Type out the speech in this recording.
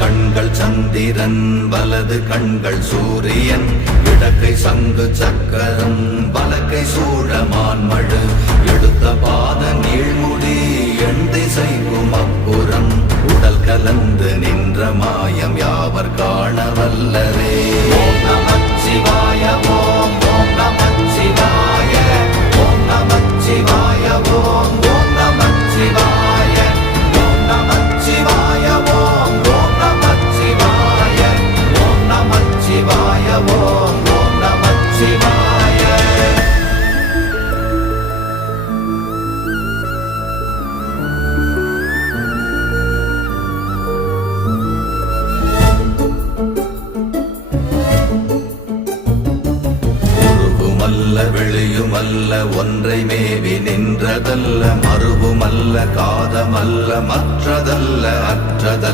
கண்கள் சந்திரன் வலது கண்கள் சூரியன் இடக்கை சங்கு சக்கரம் வலக்கை சூழமான்மழு எடுத்த பாத நீழ்முடி எண் திசைக்கும் அப்புறம் உடல் கலந்து நின்ற மாயம் யாவர் காண வல்லரே. ஓம் நமச்சிவாய ஓம் ஓம் நமச்சிவாய ஓம் நமச்சிவாய ஓம் ஓம் நமச்சிவாய ஓம் நமச்சிவாய ஓம் ஓம் நமச்சிவாய ஓம் நமச்சிவாய ஓம் ஓம் நமச்சிவாய. வெளியுமல்ல ஒன்றை மேவி நின்றதல்ல மறுவுமல்ல காதமல்ல மற்றதல்ல அற்றதல்ல